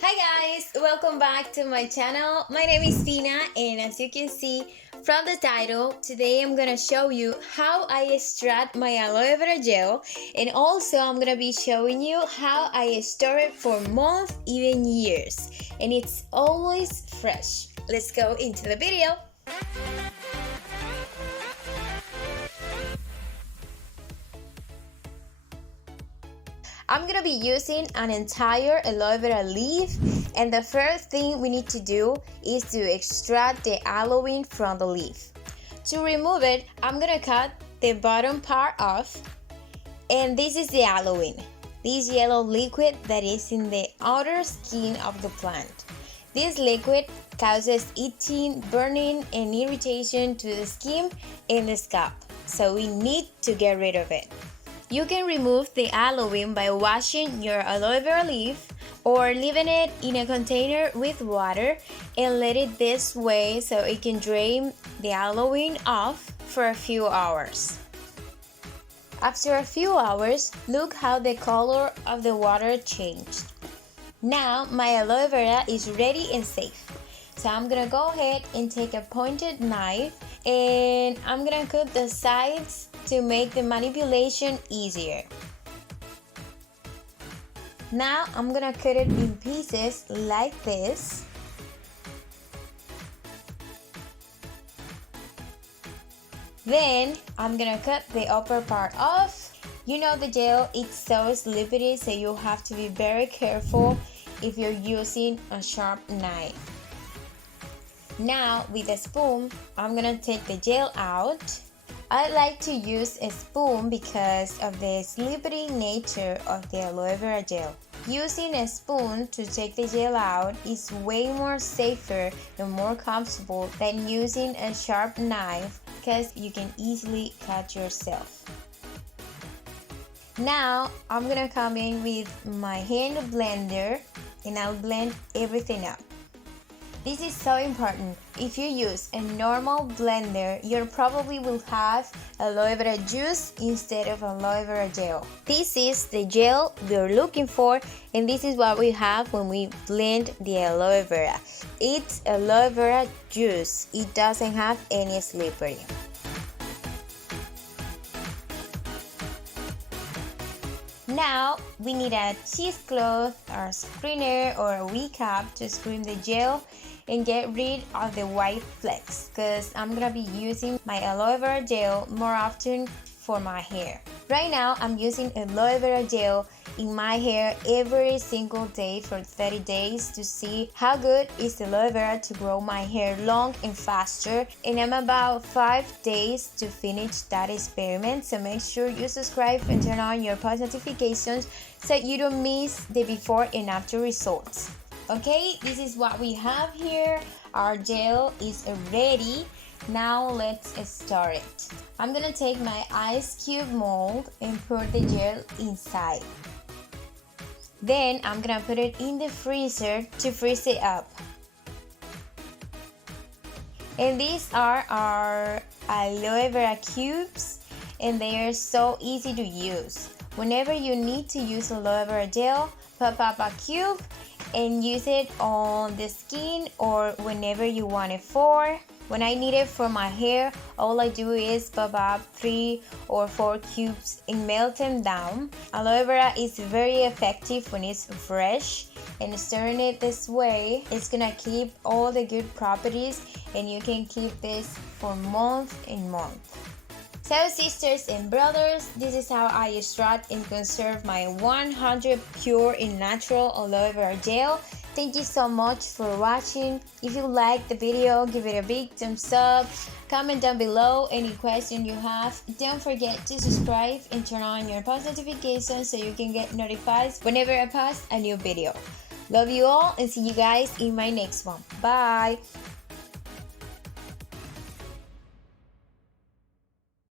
Hi guys, welcome back to my channel. My name is Tina and as you can see from the title, today I'm gonna show you how I extract my aloe vera gel, and also I'm gonna be showing you how I store it for months, even years, and it's always fresh. Let's go into the video. I'm gonna be using an entire aloe vera leaf, and the first thing we need to do is to extract the aloe from the leaf. To remove it, I'm gonna cut the bottom part off, and this is the aloe, this yellow liquid that is in the outer skin of the plant. This liquid causes itching, burning, and irritation to the skin and the scalp, so we need to get rid of it. You can remove the aloe by washing your aloe vera leaf or leaving it in a container with water and let it this way so it can drain the aloe off for a few hours. After a few hours, look how the color of the water changed. Now my aloe vera is ready and safe. So I'm gonna go ahead and take a pointed knife and I'm gonna cut the sides to make the manipulation easier. Now I'm gonna cut it in pieces like this. Then I'm gonna cut the upper part off. You know the gel, it's so slippery, so you have to be very careful if you're using a sharp knife. Now with a spoon, I'm gonna take the gel out. I like to use a spoon because of the slippery nature of the aloe vera gel. Using a spoon to take the gel out is way more safer and more comfortable than using a sharp knife because you can easily cut yourself. Now I'm gonna come in with my hand blender and I'll blend everything up. This is so important. If you use a normal blender, you probably will have aloe vera juice instead of aloe vera gel. This is the gel we're looking for, and this is what we have when we blend the aloe vera. It's aloe vera juice. It doesn't have any slippery. Now we need a cheesecloth or screener or a wee cap to screen the gel and get rid of the white flecks, because I'm gonna be using my aloe vera gel more often for my hair. Right now I'm using aloe vera gel in my hair every single day for 30 days to see how good is aloe vera to grow my hair long and faster, and I'm about 5 days to finish that experiment, so make sure you subscribe and turn on your post notifications so you don't miss the before and after results. Okay, this is what we have here. Our gel is ready. Now let's start it. I'm gonna take my ice cube mold and pour the gel inside. Then I'm gonna put it in the freezer to freeze it up. And these are our aloe vera cubes, and they are so easy to use. Whenever you need to use aloe vera gel, pop up a cube and use it on the skin or whenever you want it for. When I need it for my hair, all I do is pop up 3 or 4 cubes and melt them down. Aloe vera is very effective when it's fresh, and stirring it this way is gonna keep all the good properties, and you can keep this for months and months. So sisters and brothers, this is how I extract and conserve my 100 pure and natural aloe vera gel. Thank you so much for watching. If you liked the video, give it a big thumbs up. Comment down below any question you have. Don't forget to subscribe and turn on your post notifications so you can get notified whenever I post a new video. Love you all and see you guys in my next one. Bye!